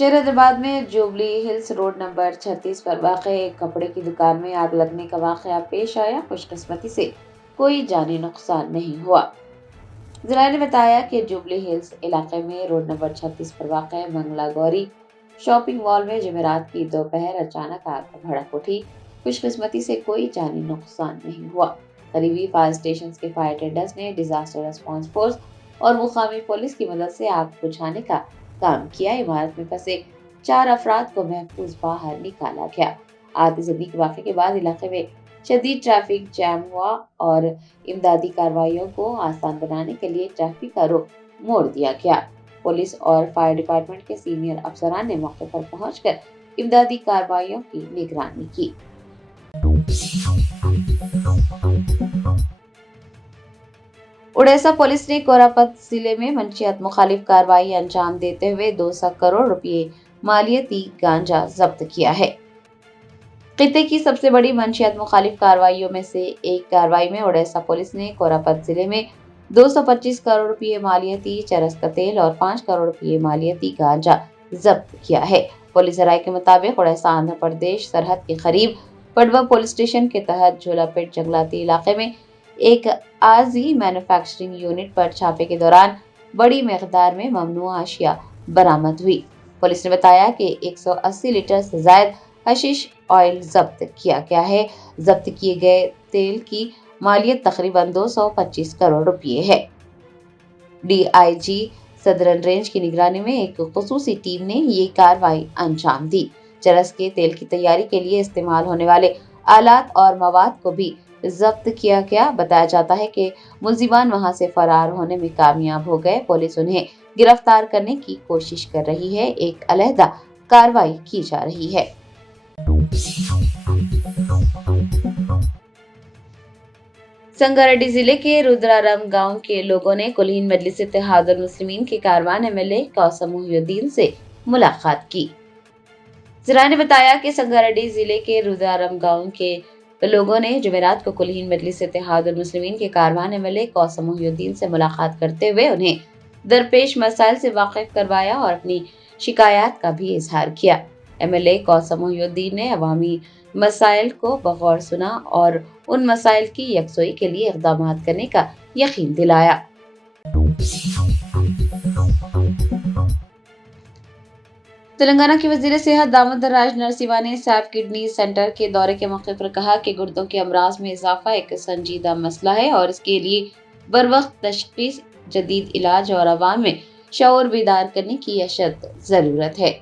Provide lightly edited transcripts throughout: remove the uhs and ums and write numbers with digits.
शहर हैदराबाद में jubilee hills road number 36 पर वाक़े एक कपड़े की दुकान में आग लगने का वाक़या पेश आया। खुशकिस्मती से कोई जानी नुकसान नहीं हुआ। ज़राए ने बताया कि जुबली हिल्स इलाके में रोड नंबर 36 पर वाक़े मंगला गौरी शॉपिंग मॉल में जुमेरात की दोपहर अचानक आग भड़क उठी। खुशकिस्मती से कोई जानी नुकसान नहीं हुआ। करीबी फायर स्टेशन के फायर टेंडर्स ने डिजास्टर रिस्पांस फोर्स और मुकामी पुलिस की मदद से आग बुझाने का काम किया। इमारत में फंसे 4 अफराद को महफूज बाहर निकाला गया। आतिशबाजी के वाक़े के बाद इलाके में शदीद ट्रैफिक जैम हुआ और इमदादी कार्रवाइयों को आसान बनाने के लिए ट्रैफिक का रुख मोड़ दिया गया। पुलिस और फायर डिपार्टमेंट के सीनियर अफसरान ने मौके पर पहुंचकर इमदादी कार्रवाइयों की निगरानी की। उड़ीसा पुलिस ने कोरापत जिले में मंशियात मुखालिफ कार्रवाई अंजाम देते हुए 200 करोड़ रुपए मालियती गांजा जब्त किया है। खित्ते की सबसे बड़ी मंशियात मुखालिफ कार्रवाइयों में से एक कार्रवाई में उड़ीसा पुलिस ने कोरापत जिले में 225 करोड़ रुपए मालियती चरस का तेल और 5 करोड़ रुपए मालियती गांजा जब्त किया है। पुलिस राय के मुताबिक उड़ीसा आंध्र प्रदेश सरहद के करीब पडवा पुलिस स्टेशन के तहत झोलापेट जंगलाती इलाके में एक आरजी मैन्युफैक्चरिंग यूनिट पर छापे के दौरान बड़ी मिकदार में ममनुआ अशिया बरामद हुई। पुलिस ने बताया कि 180 लीटर से ज्यादा हशीश ऑयल जब्त किया गया है। जब्त किए गए तेल की मालियत तकरीबन 225 करोड़ रुपए है। डीआईजी सदरन रेंज की निगरानी में एक खुसूसी टीम ने ये कार्रवाई अंजाम दी। चरस के तेल की तैयारी के लिए इस्तेमाल होने वाले आलात और मवाद को भी जब्त किया गया। बताया जाता है कि मुलजिमान वहां से फरार होने में कामयाब हो गए। पुलिस उन्हें गिरफ्तार करने की कोशिश कर रही है। एक अलहदा कार्रवाई की जा रही है। संगारेड्डी जिले के रुद्राराम गांव के लोगों ने कुलीन मजलिस इत्तेहादुल मुस्लिमीन के कारवान एमएलए कौसम मोहिउद्दीन से मुलाकात की। ज़राए ने बताया कि संगारेड्डी जिले के रुद्राराम गांव के लोगों ने जुमेरात को कुलीन मजलिस इत्तेहादुल मुस्लिमीन के कारवान एमएलए कौसम मोहिउद्दीन से मुलाकात करते हुए उन्हें दरपेश मसाइल से वाकिफ करवाया और अपनी शिकायत का भी इजहार किया। एमएलए कौसम मोहिउद्दीन ने अवामी मसाइल को बगौर सुना और उन मसाइल की यकसोई के लिए इक़दाम करने का यकीन दिलाया। तेलंगाना के वजीर सेहत दामोदर राज नरसिम्हा ने सैप किडनी सेंटर के दौरे के मौके पर कहा कि गुर्दों के अमराज में इजाफा एक संजीदा मसला है और इसके लिए बरवक्त तशखीस, जदीद इलाज और अवाम में शऊर बेदार करने की अशद जरूरत है।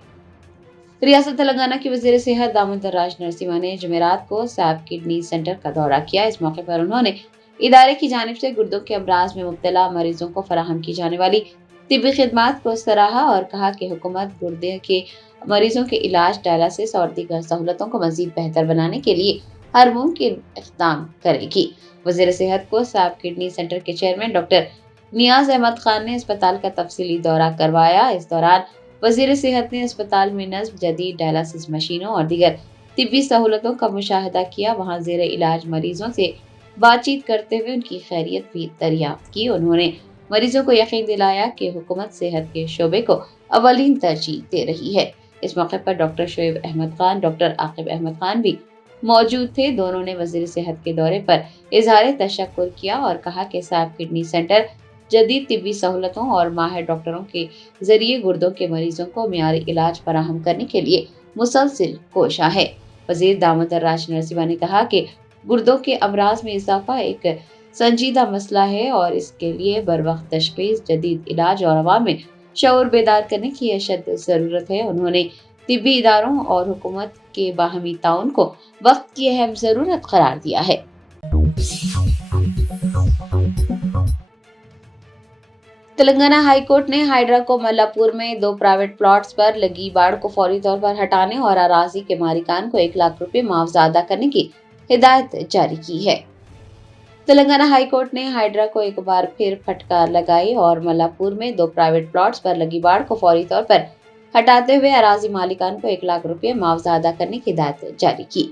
रियासत तेलंगाना के वजीर सेहत दामोदर राज नरसिम्हा ने जुमेरात को सैप किडनी सेंटर का दौरा किया। इस मौके पर उन्होंने इदारे की जानिब से गुर्दों के अमराज में मुब्तला मरीजों को फराहम की जाने वाली तिब्बी खिदमात को सराहा और कहा कि हुकूमत गुर्दे के मरीजों के इलाज, डायलिसिस और दीगर सहूलतों को मजीद बेहतर बनाने के लिए हर मुमकिन इक़दाम करेगी। वज़ीर सेहत को सैप किडनी सेंटर के चेयरमैन डॉक्टर नियाज अहमद खान ने अस्पताल का तफसीली दौरा करवाया। इस दौरान वज़ीर सेहत ने अस्पताल में नस्ब, जदीद डायलिसिस मशीनों और दीगर तिब्बी सहूलतों का मुशाहिदा किया। वहाँ ज़ेर इलाज मरीजों से बातचीत करते हुए उनकी खैरियत भी दरियाफ्त की। उन्होंने मरीजों को यकीन दिलाया कि हुकूमत सेहत के शोबे को अवलीन तरजीह दे रही है। इस मौके पर डॉक्टर शोएब अहमद खान, डॉक्टर आकिब अहमद खान भी मौजूद थे। दोनों ने वज़ीर सेहत के दौरे पर इजहार तशक्कुर किया और कहा कि सैप किडनी सेंटर जदीद तिब्बी सहूलतों और माहिर डॉक्टरों के जरिए गुर्दों के मरीजों को मियारी इलाज फराहम करने के लिए मुसलसिल कोशा है। वज़ीर दामोदर राज नरसिम्हा ने कहा कि गुर्दों के अमराज में इजाफा एक संजीदा मसला है और इसके लिए बरवक्त तशखीस, जदीद इलाज और अवाम में शऊर बेदार करने की अशद जरूरत है। उन्होंने तिब्बी इदारों और हुकूमत के बाहमी ताउन को वक्त की अहम जरूरत करार दिया है। तेलंगाना हाई कोर्ट ने हाइड्रा को मल्लापुर में 2 प्राइवेट प्लॉट्स पर लगी बाड़ को फौरी तौर पर हटाने और अराजी के मालिकान को 1 लाख रुपए मुआवजा अदा करने की हिदायत जारी की है। तेलंगाना हाई कोर्ट ने हाइड्रा को एक बार फिर फटकार लगाई और मल्लापुर में 2 प्राइवेट प्लॉट्स पर लगी बाड़ को फौरी तौर पर हटाते हुए अराजी मालिकान को 1 लाख रुपए मुआवजा अदा करने की हिदायत जारी की।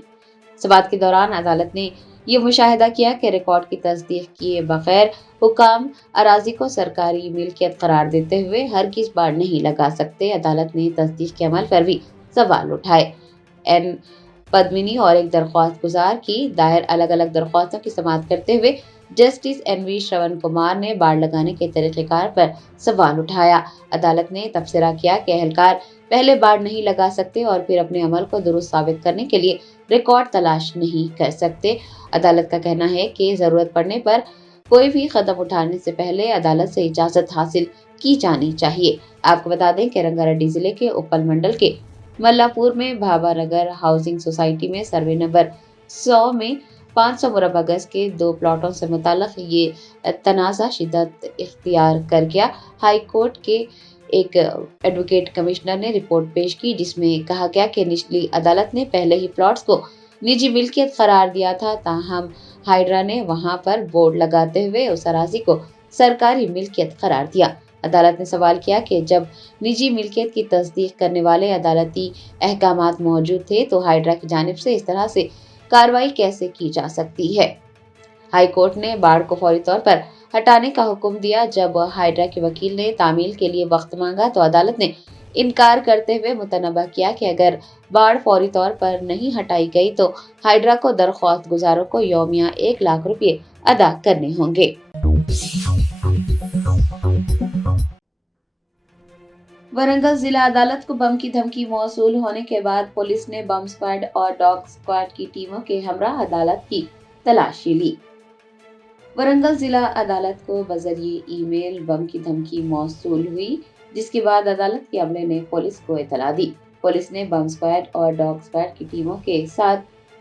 समाअत के दौरान अदालत ने ये मुशाहिदा किया कि रिकॉर्ड की तस्दीक किए बगैर हुकाम अराजी को सरकारी मिल्कियत करार देते हुए हरगिज़ बाड़ नहीं लगा सकते। अदालत ने तस्दीक के अमल पर भी सवाल उठाए। एन पद्मिनी और एक दरख्वास्त गुजार की दायर अलग अलग दरख्वास्तों की समाअत करते हुए जस्टिस NV श्रवण कुमार ने बाड़ लगाने के तरीक़ेकार पर सवाल उठाया। अदालत ने तबसरा किया कि अहलकार पहले बाड़ नहीं लगा सकते और फिर अपने अमल को दुरुस्त साबित करने के लिए रिकॉर्ड तलाश नहीं कर सकते। अदालत का कहना है कि जरूरत पड़ने पर कोई भी कदम उठाने से पहले अदालत से इजाजत हासिल की जानी चाहिए। आपको बता दें कि रंगारेड्डी जिले के उप्पल मंडल के मल्लापुर में भाभा नगर हाउसिंग सोसाइटी में सर्वे नंबर 100 में 500 मुरबा गज के 2 प्लॉटों से मुताल्लिक ये तनाज़ा शिद्दत इख्तियार कर गया। हाई कोर्ट के एक एडवोकेट कमिश्नर ने रिपोर्ट पेश की जिसमें कहा गया कि निचली अदालत ने पहले ही प्लॉट्स को निजी मिल्कियत करार दिया था, ताहम हाइड्रा ने वहां पर बोर्ड लगाते हुए उस अराजी को सरकारी मिल्कियत करार दिया। अदालत ने सवाल किया कि जब निजी मिल्कियत की तस्दीक करने वाले अदालती अहकामात मौजूद थे तो हाइड्रा की जानिब से इस तरह से कार्रवाई कैसे की जा सकती है। हाई कोर्ट ने बाढ़ को फौरी तौर पर हटाने का हुक्म दिया। जब हाइड्रा के वकील ने तामील के लिए वक्त मांगा तो अदालत ने इनकार करते हुए मुतनबा किया कि अगर बाढ़ फौरी तौर पर नहीं हटाई गई तो हाइड्रा को दरख्वास्त गुजारों को यौमिया 1 लाख रुपए अदा करने होंगे। वरंगल जिला अदालत को बम की धमकी मौसूल होने के बाद पुलिस ने बम स्क्वाड और डॉग स्क्वाड की टीमों के हमरा अदालत की तलाशी ली। वरंगल जिला अदालत को बजरिए ईमेल बम की धमकी मौसूल हुई, जिसके बाद अदालत के अमले ने पुलिस को इतला दी। पुलिस ने बम स्क्वाड और डॉग स्क्वाड की टीमों के साथ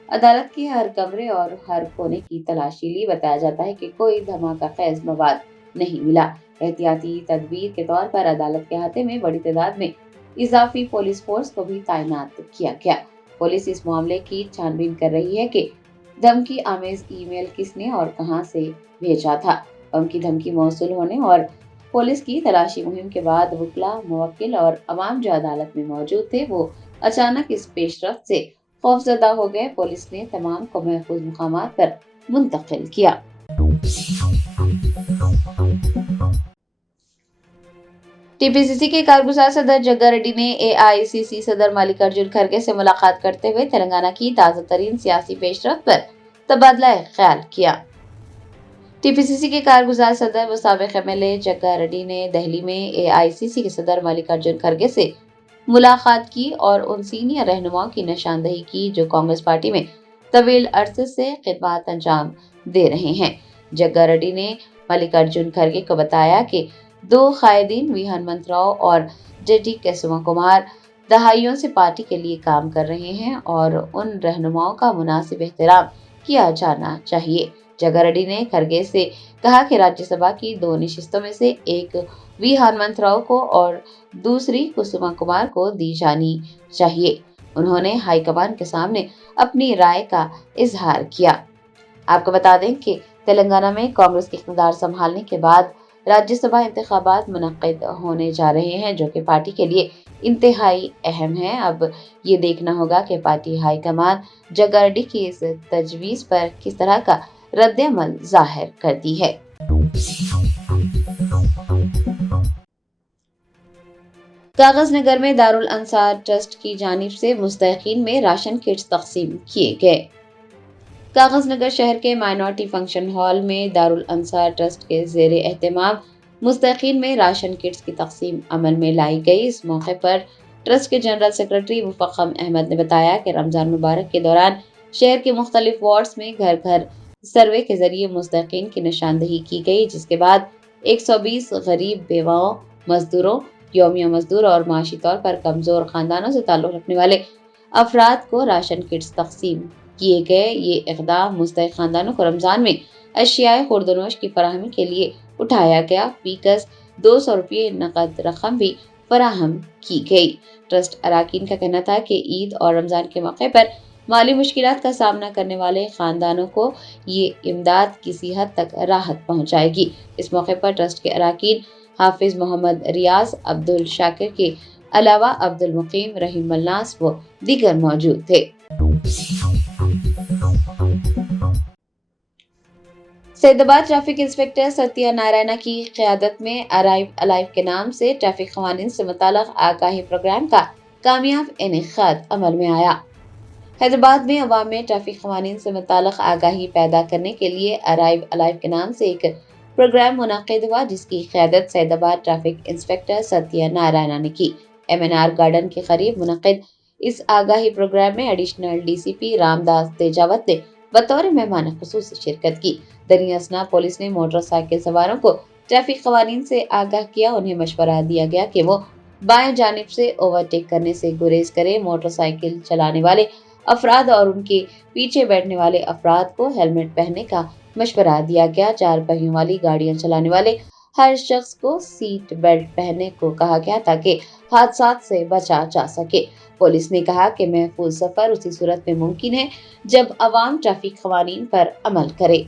अदालत के हर कमरे और हर कोने की तलाशी ली। बताया जाता है कि कोई धमाका खेज मवाद नहीं मिला। एहतियाती तदबीर के तौर पर अदालत के अहाते में बड़ी तादाद में इजाफी पुलिस फोर्स को भी तैनात किया गया। पुलिस इस मामले की छानबीन कर रही है कि धमकी आमेज ईमेल किसने और कहां से भेजा था। बम की धमकी मौसूल होने और पुलिस की तलाशी मुहिम के बाद वकला, मुवक्किल और अवाम जो अदालत में मौजूद थे वो अचानक इस पेशरफ्त से खौफजदा हो गए। पुलिस ने तमाम को महफूज मुकामात पर मुंतकिल किया। टीपीसीसी के कारगुजार सदर जग्गा रेड्डी ने AICC सदर मल्लिकार्जुन खड़गे से मुलाकात करते हुए तेलंगाना की ताज़ा तरीन सियासी पेशरफ्त पर तबादला ख्याल किया। टीपीसीसी के कारगुजार सदर व साबिक MLA जग्गा रेड्डी ने दिल्ली में AICC के सदर मल्लिकार्जुन खड़गे से मुलाकात की और उन सीनियर रहनुमाओं की निशानदही की जो कांग्रेस पार्टी में तवील अरसे से खिदमत अंजाम दे रहे हैं। जग्गा रेड्डी ने मल्लिकार्जुन खड़गे को बताया कि 2 कायदीन वी हनुमंतराव और JD केशव कुमार दहाइयों से पार्टी के लिए काम कर रहे हैं और उन रहनुमाओं का मुनासिब एहतराम किया जाना चाहिए। जग्गा रेड्डी ने खड़गे से कहा कि राज्यसभा की 2 नशिस्तों में से एक वी हनुमंतराव को और दूसरी कुसुमा कुमार को दी जानी चाहिए। उन्होंने हाईकमान के सामने अपनी राय का इजहार किया। आपको बता दें कि तेलंगाना में कांग्रेस के इख्तियार संभालने के बाद राज्यसभा इंतखाबात मुनक्किद होने जा रहे हैं, जो कि पार्टी के लिए इंतहाई अहम है। अब ये देखना होगा कि पार्टी हाईकमान जग्गा रेड्डी की इस तजवीज पर किस तरह का रद्द-ए-अमल जाहिर करती है। कागज नगर में दारुल अंसार ट्रस्ट की जानिब से मुस्तहिकीन में राशन किट्स तकसीम किए गए। कागज नगर शहर के माइनॉरिटी फंक्शन हॉल में दारुल अंसार ट्रस्ट के ज़ेरे एहतमाम मुस्तहिकीन में राशन किट्स की तकसीम अमल में लाई गई। इस मौके पर ट्रस्ट के जनरल सेक्रेटरी मुफक्खम अहमद ने बताया कि रमजान मुबारक के दौरान शहर के मुख्तलिफ वार्ड्स में घर घर सर्वे के जरिए मुस्तहिकीन की निशानदही की गई, जिसके बाद 120 गरीब बेवाओं, मजदूरों, यौमिया मजदूर और माशी तौर पर कमजोर खानदानों से ताल्लुक रखने वाले अफराद को राशन किट्स तकसीम किए गए। ये इक़दाम मुस्तहिक खानदानों को रमजान में अशियाए खुर्दनोश की फराहमी के लिए उठाया गया। फीकस 200 रुपये नकद रकम भी फराहम की गई। ट्रस्ट अराकीन का कहना था कि ईद और रमजान के मौके पर माली मुश्किलात का सामना करने वाले खानदानों को ये इमदाद किसी हद तक राहत पहुंचाएगी। इस मौके पर ट्रस्ट के अराकीन हाफिज मोहम्मद रियाज, अब्दुल शाकिर के अलावा अब्दुल मुकीम, रहीम मल्लास व दीगर मौजूद थे। سعید آباد ٹریفک انسپیکٹر ستیہ نارائنا کی قیادت میں ارائیو الائیو کے نام سے ٹریفک قوانین سے متعلق آگاہی پروگرام کا کامیاب انعقاد عمل میں آیا۔ حیدرآباد میں عوام میں ٹریفک قوانین سے متعلق آگاہی پیدا کرنے کے لیے ارائیو الائیو کے نام سے ایک پروگرام منعقد ہوا، جس کی قیادت سعید آباد ٹریفک انسپیکٹر ستیہ نارائنا نے کی۔ MNR گارڈن کے قریب منعقد اس آگاہی پروگرام میں ایڈیشنل DCP رام داس تیجاوت نے بطور مہمان خصوصی شرکت کی۔ دریں اثنا پولیس نے موٹر سائیکل سواروں کو ٹریفک قوانین سے آگاہ کیا۔ انہیں مشورہ دیا گیا کہ وہ بائیں جانب سے اوورٹیک کرنے سے گریز کریں۔ موٹر سائیکل چلانے والے افراد اور ان کے پیچھے بیٹھنے والے افراد کو ہیلمٹ پہننے کا مشورہ دیا گیا۔ 4 پہیوں والی گاڑیاں چلانے والے ہر شخص کو سیٹ بیلٹ پہننے کو کہا گیا تاکہ حادثات سے بچا جا سکے۔ پولیس نے کہا کہ محفوظ سفر اسی صورت میں ممکن ہے جب عوام ٹریفک قوانین پر عمل کرے۔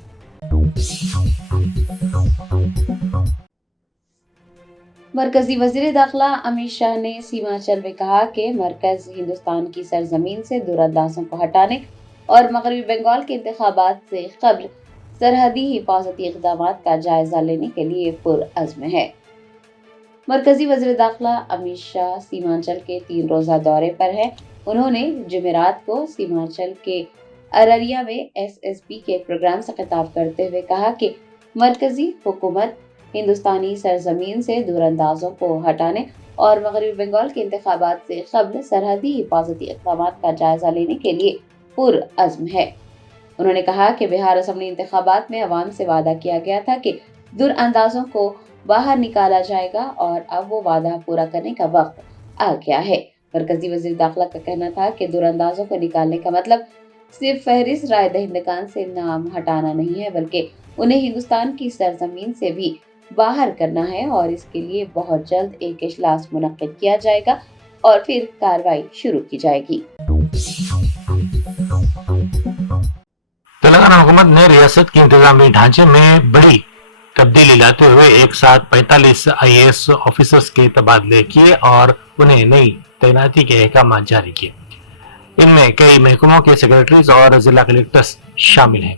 مرکزی وزیر داخلہ امت شاہ نے سیمانچل میں کہا کہ مرکز ہندوستان کی سرزمین سے دور اندازوں کو ہٹانے اور مغربی بنگال کے انتخابات سے قبل سرحدی حفاظتی اقدامات کا جائزہ لینے کے لیے پرعزم ہے۔ مرکزی وزیر داخلہ امت شاہ سیمانچل کے 3 روزہ دورے پر ہیں۔ انہوں نے جمعرات کو سیمانچل کے ارریا میں SSB کے پروگرام سے خطاب کرتے ہوئے کہا کہ مرکزی حکومت ہندوستانی سرزمین سے دور اندازوں کو ہٹانے اور مغربی بنگال کے انتخابات سے قبل سرحدی حفاظتی اقدامات کا جائزہ لینے کے لیے پرعزم ہے۔ انہوں نے کہا کہ بہار اسمبلی انتخابات میں عوام سے وعدہ کیا گیا تھا کہ دور اندازوں کو باہر نکالا جائے گا اور اب وہ وعدہ پورا کرنے کا وقت آ گیا ہے۔ مرکزی وزیر داخلہ کا کہنا تھا کہ دور اندازوں کو نکالنے کا مطلب صرف فہرست رائے دہندگان سے نام ہٹانا نہیں ہے، بلکہ انہیں ہندوستان کی سرزمین سے بھی باہر کرنا ہے، اور اس کے لیے بہت جلد ایک اجلاس منعقد کیا جائے گا اور پھر کارروائی شروع کی جائے گی۔ تلنگانہ حکومت نے ریاست کے انتظامی ڈھانچے میں بڑی تبدیلی لاتے ہوئے ایک ساتھ 45 IAS آفیسرز کے تبادلے کیے اور انہیں نئی تعیناتی کے احکامات جاری کیے۔ ان میں کئی محکموں کے سیکرٹریز اور ضلع کلکٹرز شامل ہیں۔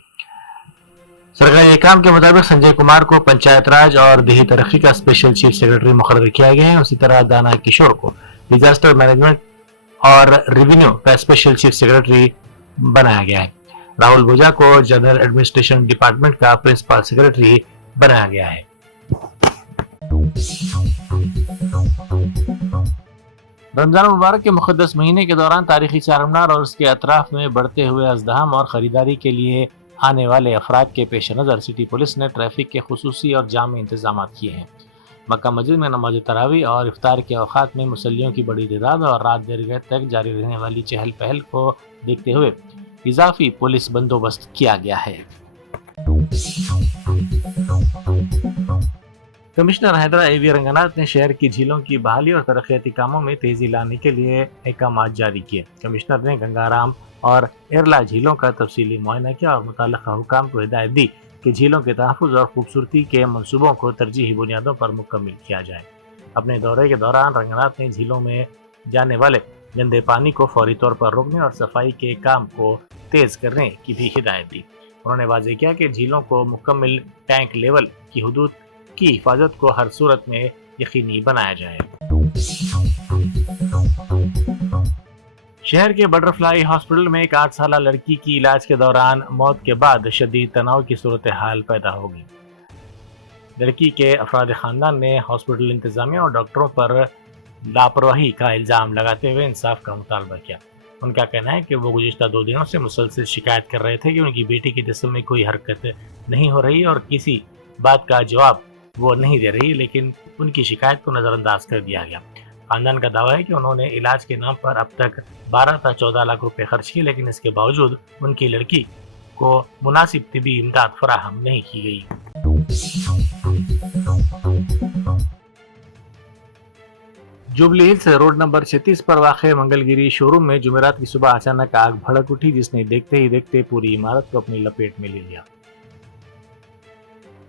سرکاری احکام کے مطابق سنجے کمار کو پنچایت راج اور دیہی ترقی کا اسپیشل چیف سیکرٹری مقرر کیا گیا ہے۔ اسی طرح دانا کشور کو ڈیزاسٹر مینجمنٹ اور ریونیو کا اسپیشل چیف سیکرٹری بنایا گیا ہے۔ راہل بوجا کو جنرل ایڈمنسٹریشن ڈپارٹمنٹ کا پرنسپل سیکرٹری بنایا گیا ہے۔ رمضان المبارک کے مقدس مہینے کے دوران تاریخی چارمینار اور اس کے اطراف میں بڑھتے ہوئے ازدحام اور خریداری کے لیے آنے والے افراد کے پیش نظر سٹی پولیس نے ٹریفک کے خصوصی اور جامع انتظامات کیے ہیں۔ مکہ مسجد میں نماز تراویح اور افطار کے اوقات میں مسلیوں کی بڑی تعداد اور رات دیر تک جاری رہنے والی چہل پہل کو دیکھتے ہوئے اضافی پولیس بندوبست کیا گیا ہے۔ کمشنر حیدرآباد AV رنگناتھ نے شہر کی جھیلوں کی بحالی اور ترقیاتی کاموں میں تیزی لانے کے لیے احکامات جاری کیے۔ کمشنر نے گنگارام اور ایرلا جھیلوں کا تفصیلی معائنہ کیا اور متعلقہ حکام کو ہدایت دی کہ جھیلوں کے تحفظ اور خوبصورتی کے منصوبوں کو ترجیحی بنیادوں پر مکمل کیا جائے۔ اپنے دورے کے دوران رنگناتھ نے جھیلوں میں جانے والے گندے پانی کو فوری طور پر روکنے اور صفائی کے کام کو تیز کرنے کی بھی ہدایت دی۔ انہوں نے واضح کیا کہ جھیلوں کو مکمل ٹینک لیول کی حدود کی حفاظت کو ہر صورت میں یقینی بنایا جائے۔ شہر کے بٹر فلائی ہاسپٹل میں ایک 8 سالہ لڑکی کی علاج کے دوران موت کے بعد شدید تناؤ کی صورتحال پیدا ہو گئی۔ لڑکی کے افراد خاندان نے ہاسپٹل انتظامیہ اور ڈاکٹروں پر لاپرواہی کا الزام لگاتے ہوئے انصاف کا مطالبہ کیا۔ ان کا کہنا ہے کہ وہ گزشتہ 2 دنوں سے مسلسل شکایت کر رہے تھے کہ ان کی بیٹی کے جسم میں کوئی حرکت نہیں ہو رہی اور کسی بات کا جواب وہ نہیں دے رہی، لیکن ان کی شکایت کو نظر انداز کر دیا گیا۔ خاندان کا دعویٰ ہے کہ انہوں نے علاج کے نام پر اب تک 12 تا 14 لاکھ روپے خرچ کیے، لیکن اس کے باوجود ان کی لڑکی کو مناسب طبی امداد فراہم نہیں کی گئی۔ جوبلی ہلز روڈ نمبر 36 پر واقع منگل گیری شو روم میں جمعرات کی صبح اچانک آگ بھڑک اٹھی، جس نے دیکھتے ہی دیکھتے پوری عمارت کو اپنی لپیٹ میں لے لیا۔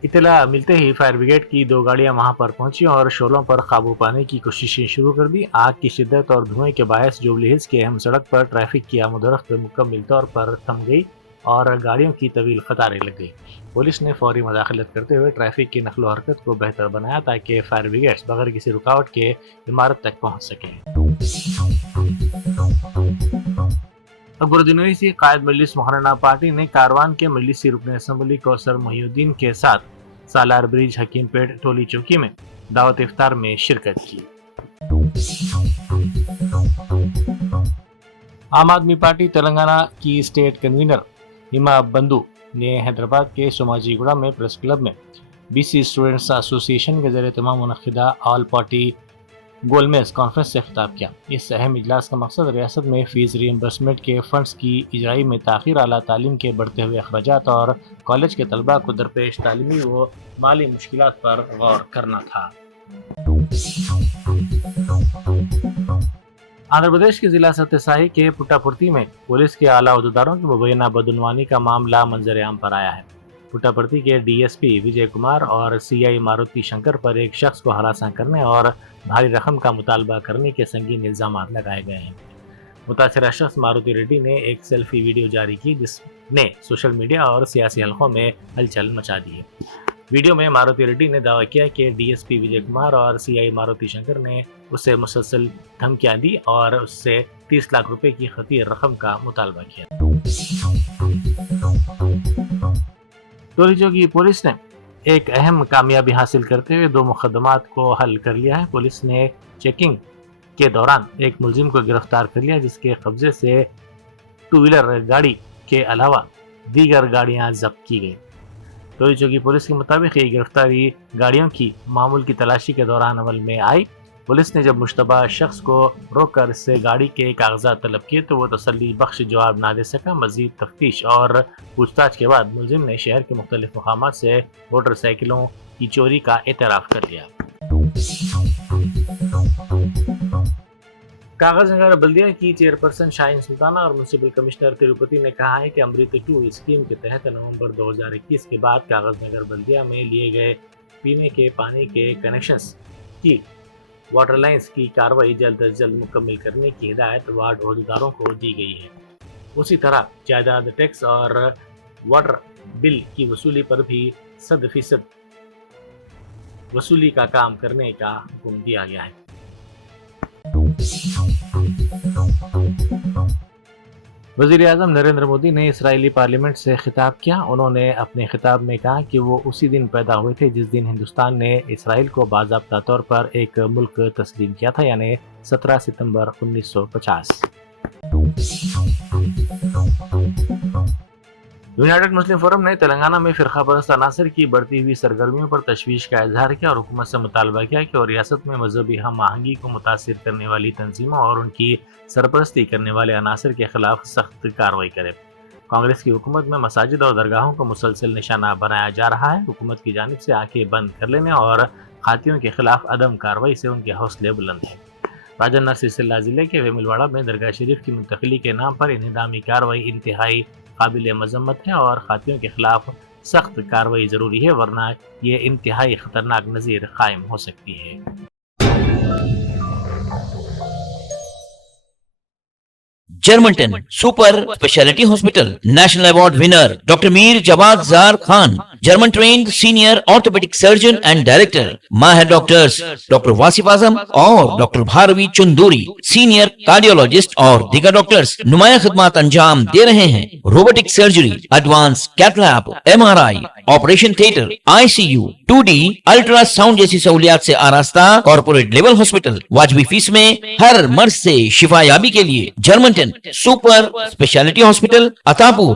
اطلاع ملتے ہی فائر بریگیڈ کی 2 گاڑیاں وہاں پر پہنچی اور شعلوں پر قابو پانے کی کوششیں شروع کر دی۔ آگ کی شدت اور دھوئیں کے باعث جوبلی ہلز کی اہم سڑک پر ٹریفک کی آمد و رفت مکمل طور پر تھم گئی۔ اور گاڑیوں کی طویل قطاریں لگ گئی۔ پولیس نے فوری مداخلت کرتے ہوئے ٹریفک کی نقل و حرکت کو بہتر بنایا تاکہ فائر بریگیڈز بغیر کسی رکاوٹ کے عمارت تک پہنچ سکیں۔ اکبرالدین اویسی قائد مجلس محرانہ پارٹی نے کاروان کے مجلسی رکن اسمبلی کوثر محی الدین کے ساتھ سالار برج حکیم پیٹ ٹولی چوکی میں دعوت افطار میں شرکت کی۔ عام آدمی پارٹی تلنگانہ کی اسٹیٹ کنوینر ہیما بندو نے حیدرآباد کے سوماجی گوڑا میں پریس کلب میں بی سی اسٹوڈنٹس ایسوسی ایشن کے زیر اہتمام منعقدہ آل پارٹی گول میز کانفرنس سے خطاب کیا۔ اس اہم اجلاس کا مقصد ریاست میں فیس ری امبرسمنٹ کے فنڈز کی اجرائی میں تاخیر، اعلیٰ تعلیم کے بڑھتے ہوئے اخراجات اور کالج کے طلباء کو درپیش تعلیمی و مالی مشکلات پر غور کرنا تھا۔ آندھرا پردیش کے ضلع ستیسائی کے پٹاپرتی میں پولیس کے اعلیٰ عہدیداروں کی مبینہ بدعنوانی کا معاملہ منظر عام پر آیا ہے۔ پٹاپرتی کے ڈی ایس پی وجے کمار اور سی آئی ماروتی شنکر پر ایک شخص کو ہراساں کرنے اور بھاری رقم کا مطالبہ کرنے کے سنگین الزامات لگائے گئے ہیں۔ متاثرہ شخص ماروتی ریڈی نے ایک سیلفی ویڈیو جاری کی جس نے سوشل میڈیا اور سیاسی حلقوں میں ہلچل مچا دی ہے۔ ویڈیو میں ماروتی ریڈی نے دعویٰ کیا کہ ڈی ایس پی وجے کمار اور سی آئی ماروتی شنکر نے اسے مسلسل دھمکیاں دی اور اس سے 30 لاکھ روپے کی خطیر رقم کا مطالبہ کیا۔ ٹولی چوکی پولیس نے ایک اہم کامیابی حاصل کرتے ہوئے 2 مقدمات کو حل کر لیا ہے۔ پولیس نے چیکنگ کے دوران ایک ملزم کو گرفتار کر لیا جس کے قبضے سے 2 ویلر گاڑی کے علاوہ دیگر گاڑیاں ضبط کی گئی۔ ٹولی چوکی پولیس کے مطابق یہ گرفتاری گاڑیوں کی معمول کی تلاشی کے دوران عمل میں آئی۔ پولیس نے جب مشتبہ شخص کو روک کر اس سے گاڑی کے کاغذات طلب کیے تو وہ تسلی بخش جواب نہ دے سکا۔ مزید تفتیش اور پوچھ تاچھ کے بعد ملزم نے شہر کے مختلف مقامات سے موٹر سائیکلوں کی چوری کا اعتراف کر لیا۔ کاغذ نگر بلدیہ کی چیئرپرسن شاہین سلطانہ اور میونسپل کمشنر تروپتی نے کہا ہے کہ امرت 2 اسکیم کے تحت نومبر 2021 کے بعد کاغذ نگر بلدیہ میں لیے گئے پینے کے پانی کے کنیکشنز کی واٹر لائنز کی کارروائی جلد از جلد مکمل کرنے کی ہدایت وارڈ عہدیداروں کو دی گئی ہے۔ اسی طرح جائیداد ٹیکس اور واٹر بل کی وصولی پر بھی 100% وصولی کا کام کرنے کا حکم دیا گیا ہے۔ وزیر اعظم نریندر مودی نے اسرائیلی پارلیمنٹ سے خطاب کیا۔ انہوں نے اپنے خطاب میں کہا کہ وہ اسی دن پیدا ہوئے تھے جس دن ہندوستان نے اسرائیل کو باضابطہ طور پر ایک ملک تسلیم کیا تھا، یعنی 17 ستمبر 1950۔ یونائیٹڈ مسلم فورم نے تلنگانہ میں فرقہ پرست عناصر کی بڑھتی ہوئی سرگرمیوں پر تشویش کا اظہار کیا اور حکومت سے مطالبہ کیا کہ وہ ریاست میں مذہبی ہم آہنگی کو متاثر کرنے والی تنظیموں اور ان کی سرپرستی کرنے والے عناصر کے خلاف سخت کارروائی کرے۔ کانگریس کی حکومت میں مساجد اور درگاہوں کو مسلسل نشانہ بنایا جا رہا ہے۔ حکومت کی جانب سے آنکھیں بند کر لینے اور قاطیوں کے خلاف عدم کارروائی سے ان کے حوصلے بلند ہیں۔ راجندر سرسیلا ضلع کے ویملواڑہ میں درگاہ شریف کی منتقلی کے نام پر انہدامی کارروائی انتہائی قابل مذمت ہے اور قاطیوں کے خلاف سخت کارروائی ضروری ہے ورنہ یہ انتہائی خطرناک نظیر قائم ہو سکتی ہے۔ Germanten super speciality hospital national award winner doctor Mir Jawad Zar Khan, German trained senior orthopaedic surgeon and director, ماہر ڈاکٹرز ڈاکٹر واصف اعظم اور doctor Bharavi Chanduri, senior cardiologist اور دیگر ڈاکٹرز نمایاں خدمات انجام دے رہے ہیں۔ Robotic surgery, advance cath lab, MRI، operation theatre, ICU، 2D ultrasound جیسی سہولیات سے آراستہ کارپوریٹ لیول ہاسپٹل، واجبی فیس میں ہر مرض سے شفا یابی کے لیے جرمنٹن سپر اسپیشلٹی ہاسپٹل، عطاپور۔